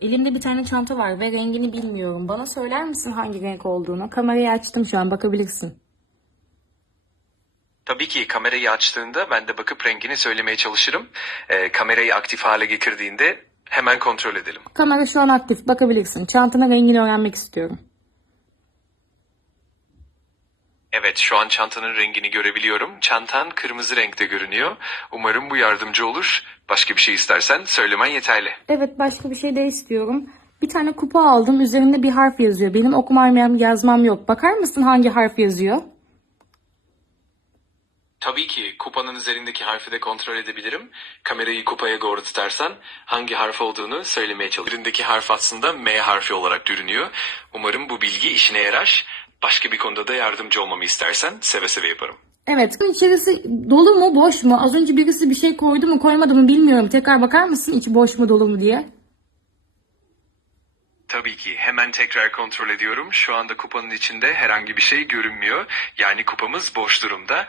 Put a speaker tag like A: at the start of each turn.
A: Elimde bir tane çanta var ve rengini bilmiyorum. Bana söyler misin hangi renk olduğunu? Kamerayı açtım şu an bakabilirsin.
B: Tabii ki kamerayı açtığında ben de bakıp rengini söylemeye çalışırım. Ee, kamerayı aktif hale getirdiğinde hemen kontrol edelim.
A: Kamera şu an aktif bakabilirsin. Çantanın rengini öğrenmek istiyorum.
B: Evet şu an çantanın rengini görebiliyorum. Çantan kırmızı renkte görünüyor. Umarım bu yardımcı olur. Başka bir şey istersen söylemen yeterli.
A: Evet başka bir şey de istiyorum. Bir tane kupa aldım. Üzerinde bir harf yazıyor. Benim okumam yazmam yok. Bakar mısın hangi harf yazıyor?
B: Tabii ki kupanın üzerindeki harfi de kontrol edebilirim. Kamerayı kupaya doğru tutarsan hangi harf olduğunu söylemeye çalış. Üzerindeki harf aslında M harfi olarak görünüyor. Umarım bu bilgi işine yarar. Başka bir konuda da yardımcı olmamı istersen seve seve yaparım.
A: Evet. İçerisi dolu mu boş mu? Az önce birisi bir şey koydu mu koymadı mı bilmiyorum. Tekrar bakar mısın içi boş mu dolu mu diye?
B: Tabii ki hemen tekrar kontrol ediyorum. Şu anda kupanın içinde herhangi bir şey görünmüyor. Yani kupamız boş durumda.